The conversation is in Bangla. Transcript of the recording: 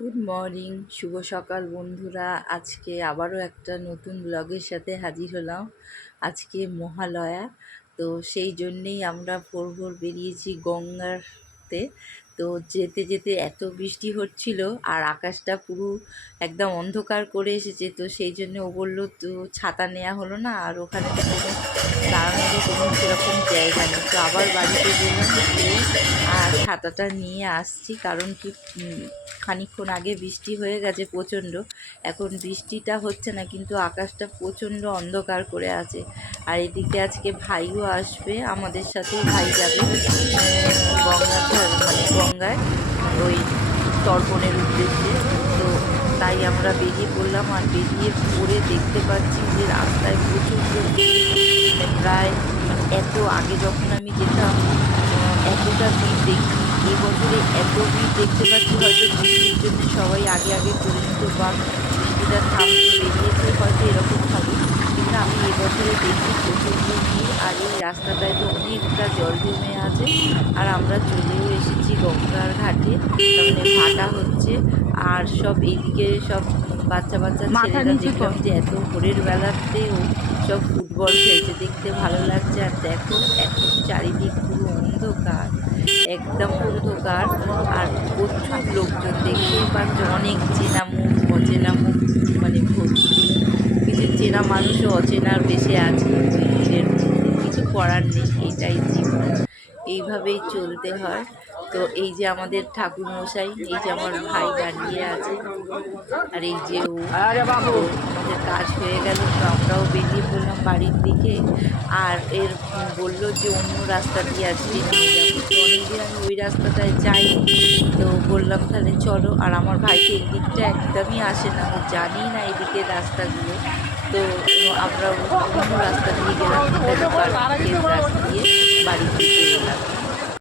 গুড মর্নিং, শুভ সকাল বন্ধুরা। আজকে আবারও একটা নতুন ব্লগের সাথে হাজির হলাম। আজকে মহালয়া, তো সেই জন্যেই আমরা ভোর ভোর বেরিয়েছি গঙ্গাতে। তো যেতে যেতে এত বৃষ্টি হচ্ছিল আর আকাশটা পুরো একদম অন্ধকার করে এসেছে, তো সেই জন্য ও বললো তো ছাতা নেওয়া হলো না, আর ওখানে তো কোনো দাঁড়ানোরও কোনো সেরকম জায়গা নেই। তো আবার বাড়িতে গেলাম, আর ছাতাটা নিয়ে আসছি, কারণ কি খানিকক্ষণ আগে বৃষ্টি হয়ে গেছে প্রচণ্ড। এখন বৃষ্টিটা হচ্ছে না, কিন্তু আকাশটা প্রচণ্ড অন্ধকার করে আছে। আর এদিকে আজকে ভাইও আসবে, আমাদের সাথেই ভাই যাবে গঙ্গার ধার, মানে গঙ্গায় ওই তর্পণের উদ্দেশ্যে। তো তাই আমরা বেরিয়ে পড়লাম, আর বেরিয়ে পড়ে দেখতে পাচ্ছি যে রাস্তায় প্রচণ্ড প্রায় এত আগে যখন আমি যেতাম এতটা ভিড় দেখি, এই বছরে এত ভিড় দেখতে পাচ্ছি। হয়তো বৃষ্টির জন্য সবাই আগে আগে করে নিত বা বৃষ্টিটা থামতে বেরিয়েছে, হয়তো এরকম হবে। কিন্তু আমি এবছরে দেখি প্রচণ্ড ভিড়, আর এই রাস্তাটায় তো অনেকটা জল জমে আছে। আর আমরা চলেও এসেছি গঙ্গার ঘাটে, মানে ভাটা হচ্ছে। আর সব এইদিকে সব বাচ্চা বাচ্চা ছেলেরা দেখলাম যে এত ভোরের বেলাতেও সব ফুটবল খেলছে, দেখতে ভালো লাগছে। আর দেখো এখন চারিদিক পুরো অন্ধকার, একদম অন্ধকার, আর প্রচুর লোকজন, দেখতেই পাচ্ছ অনেক চেনা মুখ অচেনা মুখ, মানে ভর্তি। কিছু চেনা মানুষও অচেনার বেশে আছে ওই ভিড়ের মধ্যে। কিছু করার নেই, এটাই জীবন, এইভাবেই চলতে হয়। তো এই যে আমাদের ঠাকুর মশাই, এই যে আমার ভাই দাঁড়িয়ে আছে, আর এই যে ও। তো আমাদের কাজ হয়ে গেল, তো আমরাও বেরিয়ে পড়লাম বাড়ির দিকে। আর এর বললো যে অন্য রাস্তা দিয়ে আজকে নিয়ে যাবো, তো অনেকদিন আমি ওই রাস্তাটায় যাইনি। তো বললাম তাহলে চলো। আর আমার ভাইকে এই দিকটা একদমই আসে না, ও জানি না এদিকে রাস্তাগুলো। তো আমরা অন্য রাস্তা দিয়ে গেলাম,